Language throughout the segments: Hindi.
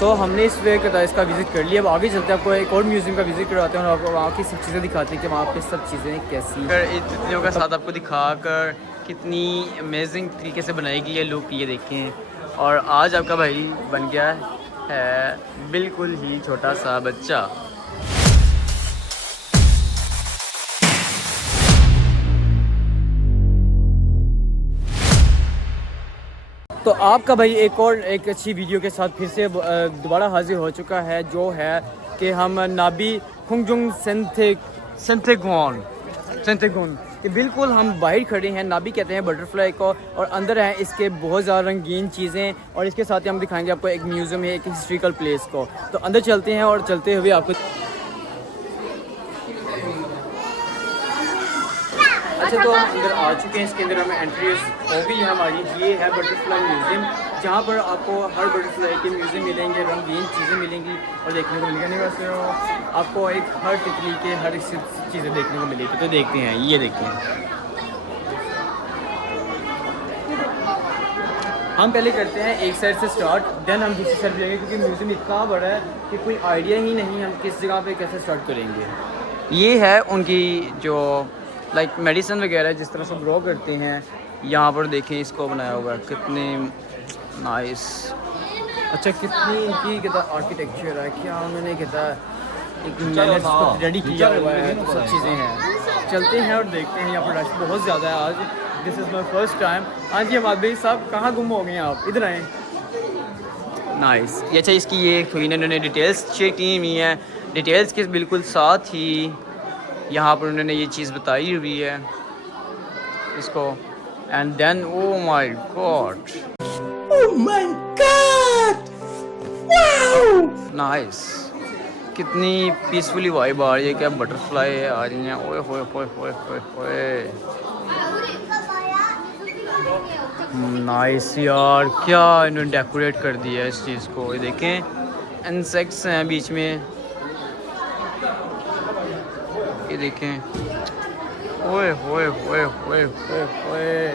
सो हमने इस वे इसका विज़िट कर लिया। अब आगे चलते हैं, आपको एक और म्यूज़ियम का विज़िट करवाते हैं और आपको वहाँ की सब चीज़ें दिखाते हैं कि वहाँ पे सब चीज़ें कैसी इतने का साथ आपको दिखाकर कितनी अमेजिंग तरीके से बनाई गई है लुक, ये देखें। और आज आपका भाई बन गया है बिल्कुल ही छोटा सा बच्चा। तो आपका भाई एक अच्छी वीडियो के साथ फिर से दोबारा हाजिर हो चुका है, जो है कि हम नाबी खुंगजुंग सेंथेगोन कि बिल्कुल हम बाहर खड़े हैं। नाबी कहते हैं बटरफ्लाई को, और अंदर हैं इसके बहुत ज़्यादा रंगीन चीज़ें, और इसके साथ ही हम दिखाएंगे आपको एक म्यूज़ियम है, एक हिस्ट्रिकल प्लेस को। तो अंदर चलते हैं और चलते हुए आपको अच्छा तो हम अंदर आ चुके हैं। इसके अंदर हमें एंट्री हो गई है हमारी। ये है बटरफ्लाई म्यूज़ियम, जहाँ पर आपको हर बटरफ्लाई के म्यूज़ियम मिलेंगे, रंगीन चीज़ें मिलेंगी और देखने को मिलेंगे। नहीं वैसे आपको एक हर तितली के हर चीज़ें देखने को मिलेगी। तो देखते हैं, ये देखते हैं। हम पहले करते हैं एक साइड से स्टार्ट, देन हम दूसरी साइड जाएंगे, क्योंकि म्यूज़ियम इतना बड़ा है कि कोई आइडिया ही नहीं हम किस जगह पे कैसे स्टार्ट करेंगे। ये है उनकी जो लाइक मेडिसिन वगैरह जिस तरह से ग्रो करते हैं। यहाँ पर देखें इसको बनाया हुआ है, कितने नाइस। अच्छा कितनी इनकी कहता आर्किटेक्चर है, क्या उन्होंने कहता एक रेडी किया हुआ है, तो सब चीज़ें हैं। चलते हैं और देखते हैं। यहाँ पर रश बहुत ज़्यादा है आज। This is my first time. हाँ जी हमारे भाई साहब कहाँ गुम हो गए हैं आप, इधर आएँ। नाइस। ये अच्छा इसकी ये थोड़ी इन्होंने डिटेल्स शेयर की हुई है, डिटेल्स के बिल्कुल साथ ही यहाँ पर उन्होंने ये चीज़ बताई हुई है इसको। And then oh my God, nice. कितनी पीसफुली वाइब आ रही है। क्या बटरफ्लाई आ रही हैं, ओए होए होए होए होए होए। नाइस यार, क्या इन्होंने डेकोरेट कर दिया है इस चीज़ को। ये देखें इंसेक्ट्स हैं बीच में, ये देखें। ओए होए होए होए होए होए।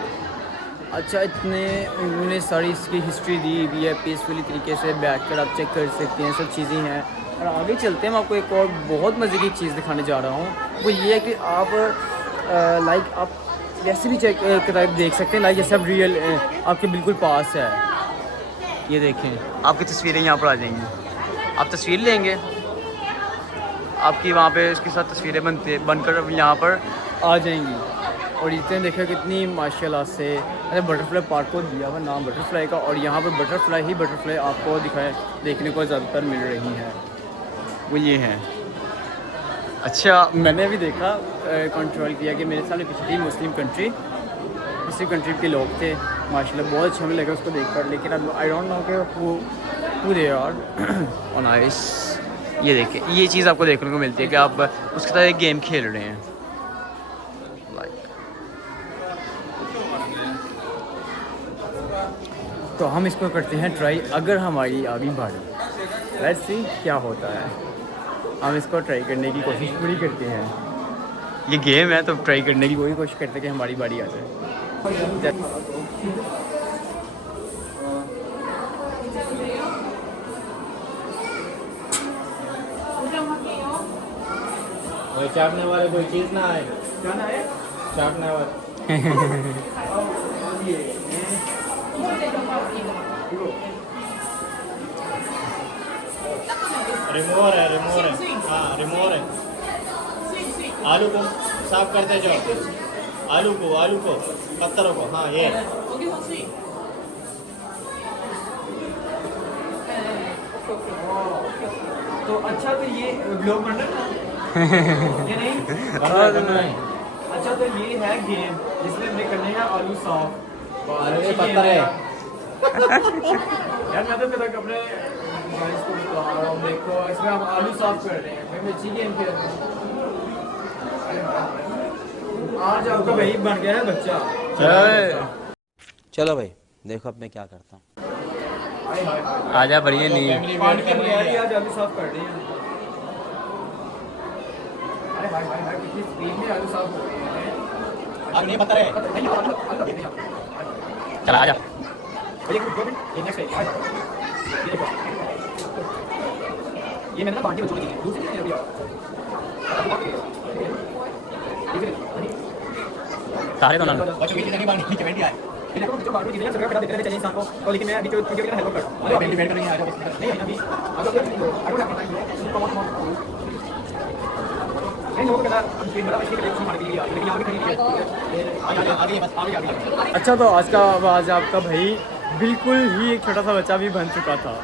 अच्छा इतने उन्होंने सारी इसकी हिस्ट्री दी हुई है, पीसफुली तरीके से बैठकर आप चेक कर सकते हैं, सब चीज़ें हैं। और आगे चलते हैं, मैं आपको एक और बहुत मज़े की चीज़ दिखाने जा रहा हूँ। वो ये है कि आप लाइक आप वैसे भी चेक किताब देख सकते हैं, लाइक जैसे अब रियल आपके बिल्कुल पास है। ये देखें, आपकी तस्वीरें यहाँ पर आ जाएंगी। आप तस्वीर लेंगे, आपकी वहाँ पे उसके साथ तस्वीरें बनकर यहाँ पर आ जाएंगी। और इतने देखिए कितनी माशाल्लाह से बटरफ्लाई पार्क को दिया हुआ नाम बटरफ्लाई का, और यहाँ पर बटरफ्लाई आपको देखने को ज़्यादातर मिल रही हैं। वो ये हैं। अच्छा मैंने अभी देखा कंट्रोल किया कि मेरे सामने पिछली मुस्लिम कंट्री के लोग थे, माशाल्लाह बहुत अच्छा हमें लगा उसको देखकर। लेकिन अब आई डोंट नो कि वो दे आर नाइस। ये देखिए, ये चीज़ आपको देखने को मिलती है कि आप उसके साथ एक गेम खेल रहे हैं। तो हम इसको करते हैं ट्राई, अगर हमारी आगे बढ़े। लेट्स सी क्या होता है। हम इसको ट्राई करने की कोशिश पूरी करते हैं। ये गेम है तो ट्राई करने की पूरी कोशिश करते हैं कि हमारी बारी आ जाए। चाटने वाले कोई चीज़ ना आए, क्या ना है चाटने वाले। रिमूवर है। हाँ रिमूवर है। आलू को साफ करते जाओ, आलू को पत्थरों को। हाँ ये तो अच्छा, तो ये ब्लॉग बन रहा है ये नहीं। अच्छा तो ये है गेम जिसमें हमने करने हैं आलू साफ। अरे पत्थर है यार मैं तो फिर तक अपने गाइस को बता रहा हूँ, देखो इसमें हम आलू साफ कर रहे हैं। मैं अच्छी गेम खेल रहे हैं। आज आपका भाई बन गया है बच्चा। चलो भाई देखो अब मैं क्या करता हूँ। आजा बढ़िया नहीं पानी के लिए आज आलू साफ कर रहे हैं। अरे भाई कितनी स्पीड में आलू साफ हो रहे हैं। अब नहीं पत्थर है। चला आजा। ये मैंने ना बांटी बच्चों को दी है दूसरी सारे तो ना बच्चों की चीज़ें नहीं बांटनी कमेटी आए मैंने को बच्चों बांटो चीजें सब करा देते रहते चाहिए इंसान को तो लेकिन मैं अभी जो क्योंकि हेल्प कर अरे पेंटी पेंट करेंगे आ जाओ नहीं अभी नहीं लोगों के साथ बड़ा मछली का मार दिया लेकिन यहाँ पे खरीद अच्छा तो आज आपका भाई बिल्कुल ही एक छोटा सा बच्चा भी बन चुका था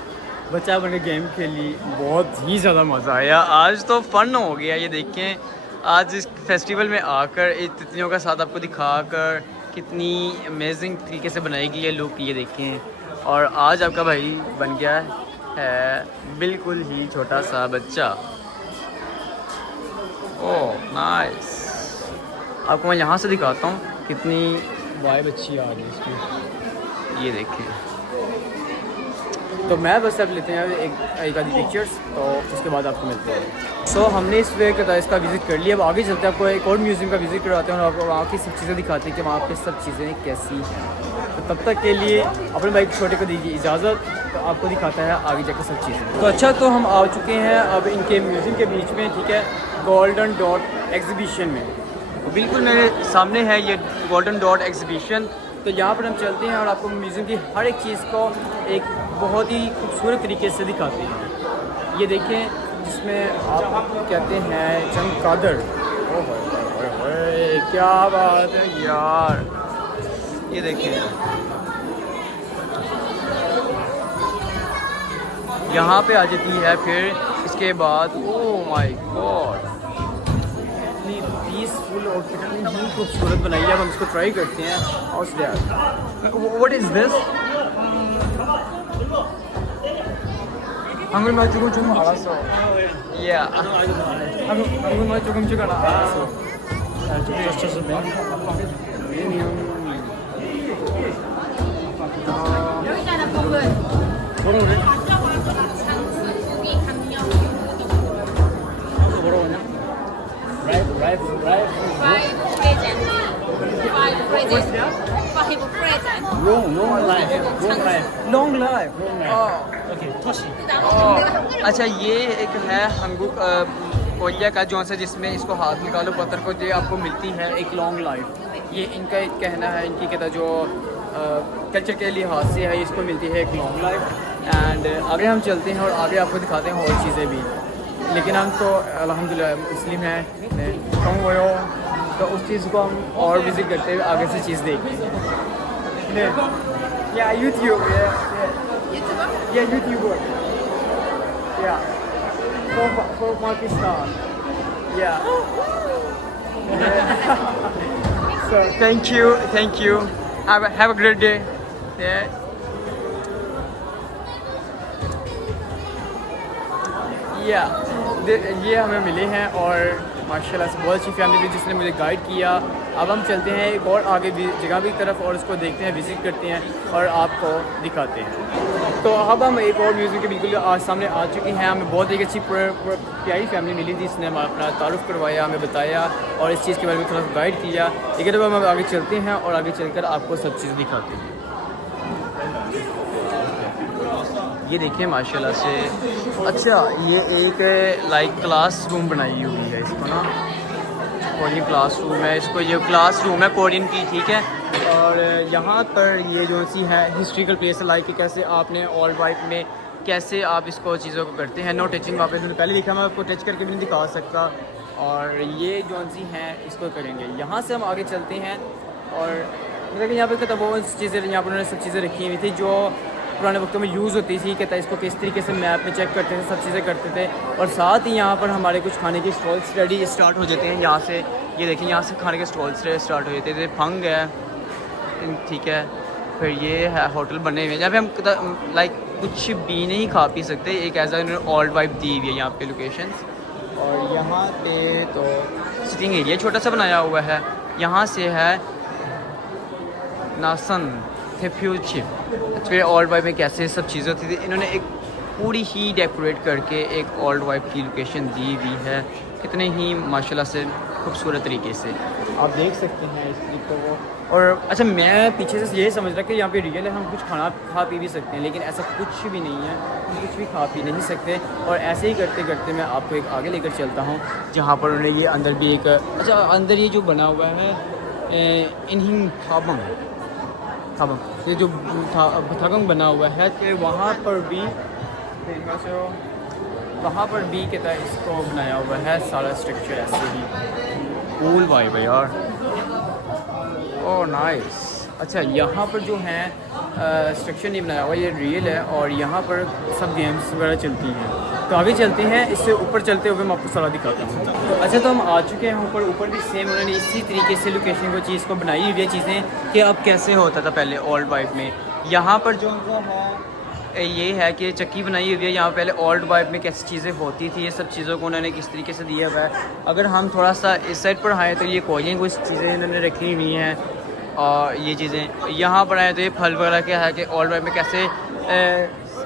बच्चा बन के गेम खेली बहुत ही ज़्यादा मज़ा आया आज तो फन हो गया ये देखें आज इस फेस्टिवल में आकर इस तितलियों का साथ आपको दिखाकर कितनी अमेजिंग तरीके से बनाई गई है लुक ये देखें और आज आपका भाई बन गया है बिल्कुल ही छोटा सा बच्चा ओह नाइस आपको मैं यहाँ से दिखाता हूँ कितनी वाइब अच्छी आ रही है इसकी ये देखें तो मैं बस अब लेते हैं एक आधी पिक्चर्स तो उसके बाद आपको मिलते हैं सो हमने इस वे का इसका विज़िट कर लिया अब आगे चलते हैं आपको एक और म्यूज़ियम का विज़िट करवाते हैं और आपको वहाँ की सब चीज़ें दिखाते हैं कि वहाँ पे सब चीज़ें कैसी हैं तो तब तक के लिए अपने भाई छोटे को दीजिए इजाज़त तो आपको दिखाता है आगे जाकर सब चीज़ें तो अच्छा तो हम आ चुके हैं अब इनके म्यूज़ियम के बीच में ठीक है गोल्डन डॉट एग्जीबिशन में बिल्कुल मेरे सामने है ये गोल्डन डॉट एग्जीबिशन तो यहाँ पर हम चलते हैं और आपको म्यूज़ियम की हर एक चीज़ को एक बहुत ही खूबसूरत तरीके से दिखाते हैं ये देखें जिसमें आप कहते हैं चमगादड़ ओह क्या बात है यार ये देखें यहाँ पे आ जाती है फिर इसके बाद ओह माय गॉड इतनी पीसफुल और कितनी ही खूबसूरत बनाई है अब हम इसको ट्राई करते हैं और what is this 한국말 조금 알았어. Yeah. 한국말 조금 알았어. Just a bit. 뭐라 그래? 뭐라고 하냐? Five present. Long life. Oh. अच्छा ये एक है हंगुक कोयला का जौन सा जिसमें इसको हाथ निकालो पत्थर को जो आपको मिलती है एक लॉन्ग लाइफ ये इनका एक कहना है इनकी कहता जो कल्चर के लिहाज से है इसको मिलती है एक लॉन्ग लाइफ एंड आगे हम चलते हैं और आगे आपको दिखाते हैं और चीज़ें भी लेकिन हम तो अल्हम्दुलिल्लाह मुस्लिम हैं कम हुए हो तो उस चीज़ को हम और विज़िट करते हुए आगे से चीज़ देखते हैं या YouTube Yeah, YouTuber. Yeah. For Pakistan. Yeah. So thank you. Have a great day. Yeah. ये हमें मिले हैं और माशाल्लाह से बहुत अच्छी फैमिली थी जिसने मुझे गाइड किया अब हम चलते हैं एक और आगे भी जगह की तरफ और उसको देखते हैं विज़िट करते हैं और आपको दिखाते हैं तो अब हम एक और म्यूज़ियम के बिल्कुल सामने आ चुके हैं हमें बहुत एक अच्छी प्यारी फैमिली मिली थी जिसने हमें अपना तारुफ करवाया हमें बताया और इस चीज़ के बारे में थोड़ा सा गाइड किया लेकिन अब हम आगे चलते हैं और आगे चलकर आपको सब चीज़ दिखाते हैं ये देखिए माशाल्लाह से अच्छा ये एक लाइक क्लास रूम बनाई हुई है इसको ना कोरियन क्लास रूम है इसको ये क्लास रूम है कोरियन की ठीक है और यहाँ पर ये जो सी है हिस्ट्रिकल प्लेस है लाइक कैसे आपने ऑल वाइट में कैसे आप इसको चीज़ों को करते हैं नो टचिंग वापस मैंने पहले लिखा मैं आपको टच करके भी नहीं दिखा सकता और ये जो सी हैं इसको करेंगे यहाँ से हम आगे चलते हैं और मतलब कि यहाँ पर तो वो चीज़ें यहाँ पर उन्होंने सब चीज़ें रखी हुई थी जो पुराने वक्तों में यूज़ होती थी कहता है इसको किस तरीके से मैप में चेक करते थे सब चीज़ें करते थे और साथ ही यहाँ पर हमारे कुछ खाने के स्टॉल स्टडी स्टार्ट हो जाते हैं यहाँ से ये देखिए यहाँ से खाने के स्टॉल स्टार्ट हो जाते थे फंग है ठीक है फिर ये है होटल बने हुए हैं जहाँ पे हम लाइक कुछ भी नहीं खा पी सकते एक ऐसा इन्होंने ओल्ड वाइब दी हुई है यहाँ पे लोकेशंस और यहाँ पे तो सिटिंग एरिया छोटा सा बनाया हुआ है यहाँ से है नासन थे फ्यूचिप फिर ओल्ड वाइब में कैसे सब चीज़ें होती थी इन्होंने एक पूरी ही डेकोरेट करके एक ओल्ड वाइब की लोकेशन दी हुई है कितने ही माशाल्लाह से खूबसूरत तरीके से आप देख सकते हैं इस तरीके को। और अच्छा, मैं पीछे से ये समझ रहा कि यहाँ पे रियल है, हम कुछ खाना खा पी भी सकते हैं, लेकिन ऐसा कुछ भी नहीं है, हम कुछ भी खा पी नहीं सकते। और ऐसे ही करते करते मैं आपको एक आगे लेकर चलता हूँ, जहाँ पर उन्होंने ये अंदर भी एक, अच्छा अंदर ये जो बना हुआ है इनहिंग थाबंग, ये जो थागंग बना हुआ है, कि वहाँ पर भी कहता है इसको बनाया हुआ है सारा स्ट्रक्चर ऐसे ही कूल वाइब है यार। Oh nice. अच्छा, यहाँ पर जो है स्ट्रक्चर नहीं बनाया हुआ, ये रियल है, और यहाँ पर सब गेम्स वगैरह चलती हैं। तो आगे चलते हैं, इससे ऊपर चलते हुए मैं आपको सारा दिखाता हूँ। तो अच्छा, तो हम आ चुके हैं ऊपर भी सेम उन्होंने इसी तरीके से लोकेशन को चीज़ को बनाई हुई है चीज़ें, कि अब कैसे होता था पहले ओल्ड वाइब में। यहाँ पर जो है ये है कि चक्की बनाई हुई है, यहाँ पहले ओल्ड वाइब में कैसी चीज़ें होती थी, ये सब चीज़ों को उन्होंने किस तरीके से दिया हुआ है। अगर हम थोड़ा सा इस साइड पर आए तो ये कोयलिंग कुछ चीज़ें इन्होंने रखी हुई हैं, और ये चीज़ें यहाँ पर आए तो ये फल वगैरह क्या है कि ओल्ड वाइब में कैसे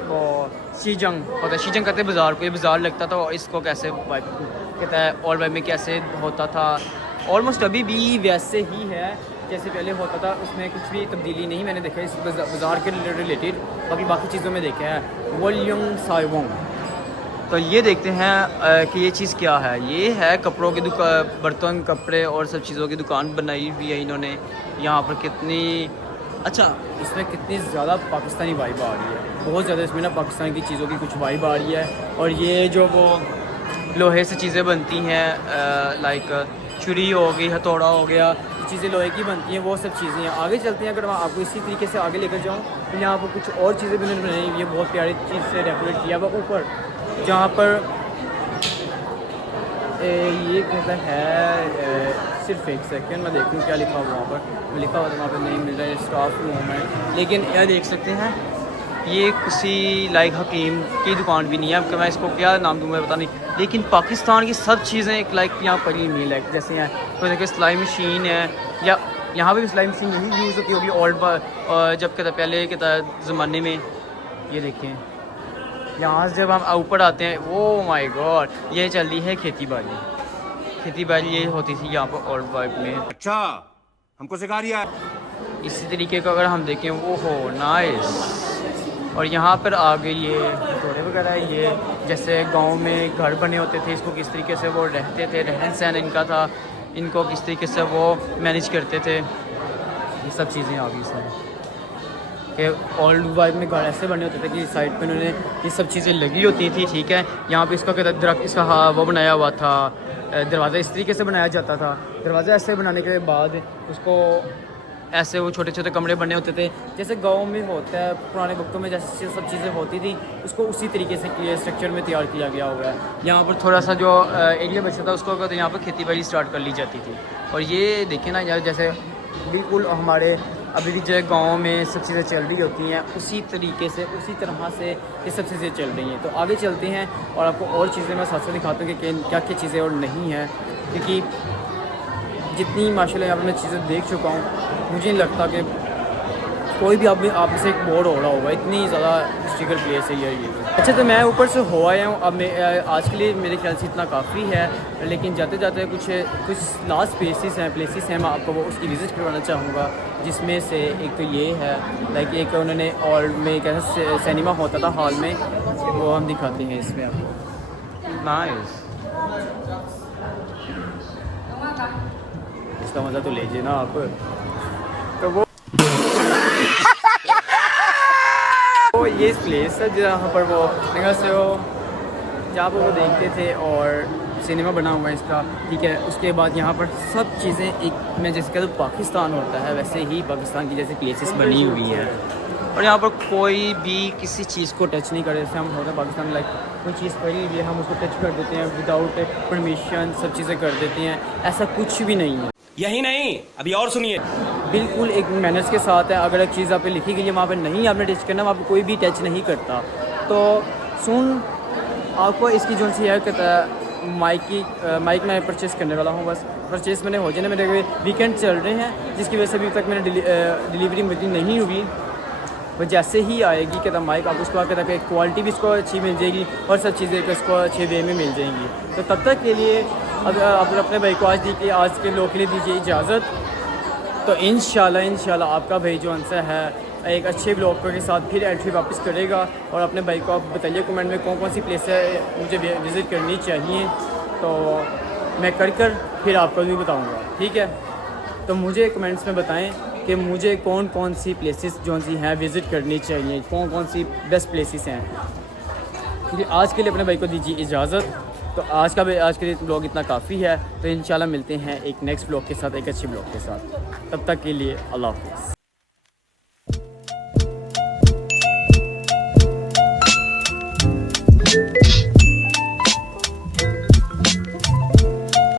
वो शीजंग होता है, शीजंग कहते हैं बाज़ार को, ये बाज़ार लगता था, और इसको कैसे वाइब कहता है ओल्ड वाइब में कैसे होता था। ऑलमोस्ट अभी भी वैसे ही है जैसे पहले होता था, उसमें कुछ भी तब्दीली नहीं मैंने देखा इस बाज़ार के रिलेटेड। बाकी चीज़ों में देखा है वोल्यूम साइवोंग। तो ये देखते हैं कि ये चीज़ क्या है। ये है कपड़ों की दुकान, बर्तन कपड़े और सब चीज़ों की दुकान बनाई हुई है इन्होंने। यहाँ पर कितनी अच्छा, इसमें कितनी ज़्यादा पाकिस्तानी वाइब आ रही है, बहुत ज़्यादा इसमें ना पाकिस्तान की चीज़ों की कुछ वाइब आ रही है। और ये जो वो लोहे से चीज़ें बनती हैं, लाइक छुरी हो गई, हथौड़ा हो गया, चीज़ें लोहे की बनती हैं, वो सब चीज़ें हैं। आगे चलते हैं, अगर मैं आपको इसी तरीके से आगे लेकर जाऊँ तो यहाँ पर कुछ और चीज़ें भी उन्होंने बनाई हुई है, बहुत प्यारी चीज़ से डेकोरेट किया हुआ ऊपर, जहाँ पर ये कहता है सिर्फ एक सेकंड मैं देखूँ क्या लिखा हुआ वहाँ पर, लिखा हुआ तो वहाँ पर नहीं मिल रहा है, स्टाफ रूम है। लेकिन यह देख सकते हैं ये किसी लाइक हकीम की दुकान भी नहीं है, अब मैं इसको क्या नाम दूँगा पता नहीं, लेकिन पाकिस्तान की सब चीज़ें एक लाइक यहाँ पड़ी मिल है जैसे हैं। तो देखिए सिलाई मशीन है, या यहाँ पे भी सिलाई मशीन नहीं यूज़ होती होगी ओल्ड जब कहता पहले कहता ज़माने में। ये देखें यहाँ से जब हम ऊपर आते हैं, ओह माय गॉड, ये चल रही है खेती बाड़ी ये होती थी यहाँ पर ओल्ड वाइब में। अच्छा, हमको सिखा रिया है। इसी तरीके का अगर हम देखें, वो हो नाइस। और यहाँ पर आ गई ये हथौड़े वगैरह, ये जैसे गांव में घर बने होते थे, इसको किस तरीके से वो रहते थे, रहन सहन इनका था, इनको किस तरीके से वो मैनेज करते थे, ये सब चीज़ें आ गई इसमें। कि ओल्ड वाइब में घर ऐसे बने होते थे कि साइड पे उन्होंने ये सब चीज़ें लगी होती थी, ठीक है। यहाँ पे इसका कहता दरख्त, इसका वो बनाया हुआ था, दरवाज़ा इस तरीके से बनाया जाता था। दरवाज़ा ऐसे बनाने के बाद उसको ऐसे वो छोटे छोटे कमरे बने होते थे, जैसे गांव में होता है पुराने वक्तों में जैसे सब चीज़ें होती थी, उसको उसी तरीके से स्ट्रक्चर में तैयार किया गया हुआ है। यहाँ पर थोड़ा सा जो एरिया बचता था उसको कहते यहाँ पर खेती बाड़ी स्टार्ट कर ली जाती थी। और ये देखें ना यार, जैसे बिल्कुल हमारे अभी भी जो गाँव में सब चीज़ें चल रही होती हैं, उसी तरीके से उसी तरह से ये सब चीज़ें चल रही हैं। तो आगे चलते हैं और आपको और चीज़ें मैं साथ साथ दिखाता हूँ कि क्या क्या चीज़ें और नहीं हैं, क्योंकि जितनी माशाल्लाह यहाँ पर मैं चीज़ें देख चुका हूँ, मुझे नहीं लगता कि कोई भी आप से एक बोर्ड हो रहा होगा, इतनी ज़्यादा हिस्ट्रिकल प्लेस है ये। अच्छा, तो मैं ऊपर से हो आया हूँ, अब मैं आज के लिए मेरे ख्याल से इतना काफ़ी है, लेकिन जाते जाते कुछ लास्ट प्लेसेस हैं मैं आपको वो उसकी विज़िट करवाना चाहूँगा, जिसमें से एक तो ये है लाइक एक उन्होंने और में कैसा सिनेमा होता था हॉल में, वो हम दिखाते हैं इसमें आपको। नाइस, इसका मज़ा तो लीजिए ना आप। तो वो ये प्लेस है जहाँ पर वो जहाँ पर वो देखते थे और सिनेमा बना हुआ है इसका, ठीक है। उसके बाद यहाँ पर सब चीज़ें एक मैं जैसे कहता हूँ पाकिस्तान होता है वैसे ही पाकिस्तान की जैसे प्लेसेस बनी हुई हैं, और यहाँ पर कोई भी किसी चीज़ को टच नहीं करे। जैसे हम होते हैं पाकिस्तान लाइक कोई चीज़ पड़ी हुई है हम उसको टच कर देते हैं विदाउट परमिशन, सब चीज़ें कर देते हैं, ऐसा कुछ भी नहीं है। यही नहीं, अभी और सुनिए, बिल्कुल एक मैनर्स के साथ है। अगर एक चीज़ आप पे लिखी गई है वहाँ पे नहीं आपने टच करना, वहाँ पे कोई भी टच नहीं करता। तो सुन आपको इसकी जो सी है कहता है माइक मैं परचेज़ करने वाला हूँ, बस परचेज़ मैंने हो जाने, मेरे वीकेंड चल रहे हैं जिसकी वजह से अभी तक मैंने डिलीवरी मुझे नहीं हुई। वो जैसे ही आएगी कहता माइक आप उसको कहता कि क्वालिटी भी इसको अच्छी मिल जाएगी और सब चीज़ें इसको अच्छे वे में मिल जाएंगी। तो तब तक के लिए अब अपने भाई को आज के लोग के लिए दीजिए इजाज़त। तो इंशाल्लाह आपका भाई जो आंसर है एक अच्छे ब्लॉग के साथ फिर एंट्री वापस करेगा। और अपने भाई को आप बताइए कमेंट में कौन कौन सी प्लेसें मुझे विज़िट करनी चाहिए, तो मैं कर फिर आपको भी बताऊंगा, ठीक है। तो मुझे कमेंट्स में बताएं कि मुझे कौन कौन सी प्लेसेस जो सी हैं विज़िट करनी चाहिए, कौन कौन सी बेस्ट प्लेसेस हैं। क्योंकि आज के लिए अपने भाई को दीजिए इजाज़त। तो आज के लिए ब्लॉग इतना काफ़ी है। तो इंशाल्लाह मिलते हैं एक नेक्स्ट ब्लॉग के साथ, एक अच्छे ब्लॉग के साथ। तब तक के लिए अल्लाह हाफ़िज़।